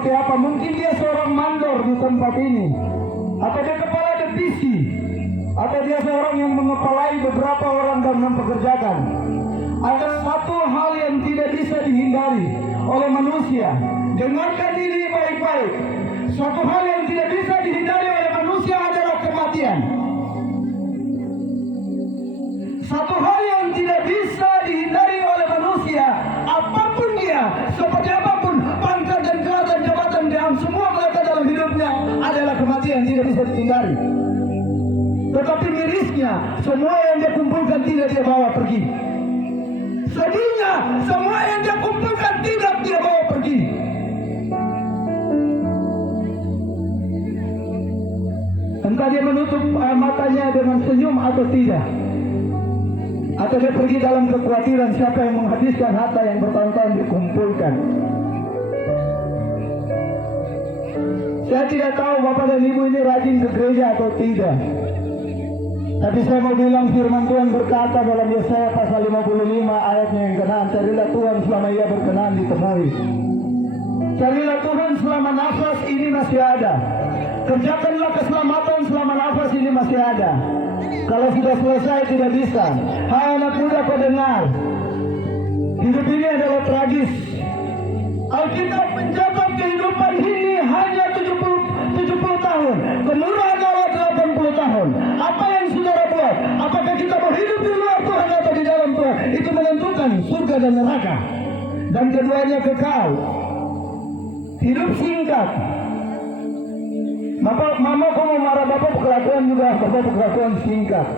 seperti apa. Mungkin dia seorang mandor di tempat ini, atau dia kepala divisi, atau dia seorang yang mengepalai beberapa orang dan mempekerjakan. Ada satu hal yang tidak bisa dihindari oleh manusia. Dengarkan ini baik-baik. Suatu hal yang tidak bisa dihindari oleh manusia adalah kematian. Satu hal yang tidak bisa dihindari oleh manusia, apapun dia, seperti apapun pangkat dan kelas jabatan dia, semua kelihatan dalam hidupnya adalah kematian, tidak bisa dihindari. Tetapi mirisnya, semua yang dia kumpulkan tidak dia bawa pergi. Sedihnya, semua yang dia kumpulkan tidak dia bawa pergi. Entah dia menutup matanya dengan senyum atau tidak, atau dia pergi dalam kekhawatiran siapa yang menghabiskan harta yang bertahun-tahun dikumpulkan. Saya tidak tahu Bapak dan Ibu ini rajin ke gereja atau tidak. Tapi saya mau bilang firman Tuhan berkata dalam Yesaya pasal 55 ayatnya yang ke-6, carilah Tuhan selama ia berkenan ditemui. Carilah Tuhan selama nafas ini masih ada. Kerjakanlah keselamatan selama nafas ini masih ada. Kalau sudah selesai tidak bisa. Hai anak muda, kau dengar, hidup ini adalah tragis. Alkitab mencatat kehidupan ini hanya 70 tahun. Kemurahan Allah 80 tahun. Apa yang saudara buat? Apakah kita mau hidup di luar Tuhan atau di dalam Tuhan? Itu menentukan surga dan neraka. Dan keduanya kekal. Hidup singkat. Mama kau mau marah bapak, kelakuan juga bapak kelakuan singkat.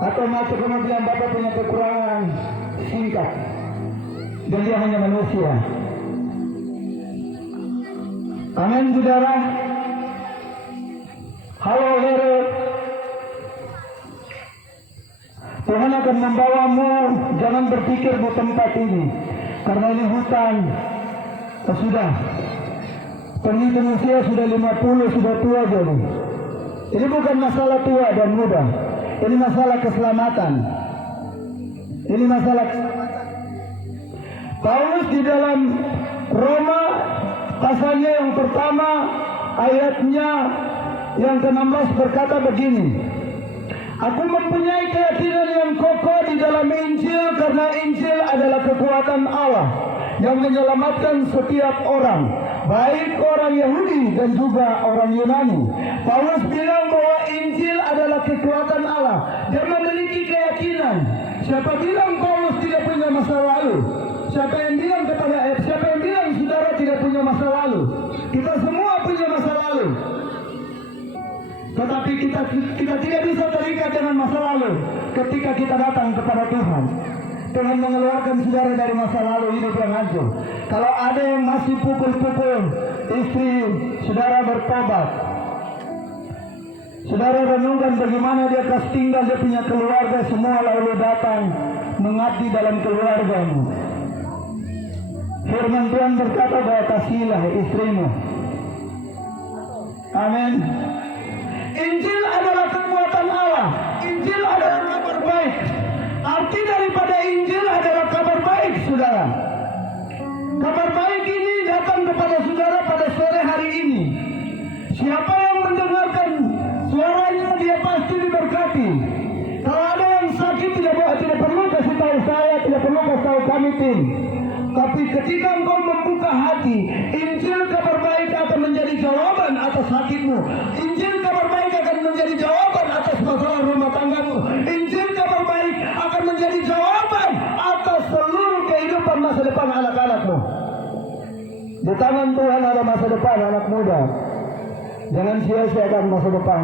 Atau masuk kau bilang bapak punya kekurangan singkat. Dan dia hanya manusia. Amin saudara. Halo Lere. Tuhan akan membawamu. Jangan berpikir di tempat ini, karena ini hutan. Sudah penghitung usia sudah 50, sudah tua jadi. Ini bukan masalah tua dan muda. Ini masalah keselamatan. Ini masalah keselamatan. Paulus di dalam Roma pasalnya yang pertama ayatnya yang ke-16 berkata begini. Aku mempunyai keyakinan yang kokoh di dalam Injil, karena Injil adalah kekuatan Allah yang menyelamatkan setiap orang, baik orang Yahudi dan juga orang Yunani. Paulus bilang bahwa Injil adalah kekuatan Allah. Dia memiliki keyakinan. Siapa bilang Paulus tidak punya masa lalu? Siapa yang bilang saudara tidak punya masa lalu? Kita semua punya masa lalu. Tetapi kita tidak bisa terikat dengan masa lalu ketika kita datang kepada Tuhan. Tuhan mengeluarkan saudara dari masa lalu hidup yang hancur. Kalau ada yang masih pukul-pukul istri saudara, bertobat. Saudara renungkan bagaimana dia kasih tinggal dia punya keluarga semua, lalu datang mengabdi dalam keluargamu. Firman Tuhan berkata bahwa kasihilah istrimu. Amin. Injil adalah kekuatan Allah. Injil adalah kabar baik. Arti daripada Injil adalah kabar baik, saudara. Kabar baik ini datang kepada saudara pada sore hari ini. Siapa yang mendengarkan suaranya dia pasti diberkati. Kalau ada yang sakit tidak perlu kasih tahu saya, tidak perlu kasih tahu kami tim. Tapi ketika engkau membuka hati, Injil kabar baik akan menjadi jawaban atas sakitmu. Injil kabar baik akan menjadi jawaban atas masalah rumah tanggamu. Injil kabar baik akan menjadi jawaban atas seluruh kehidupan masa depan anak-anakmu. Di tangan Tuhan ada masa depan anak muda. Jangan sia-siakan masa depan.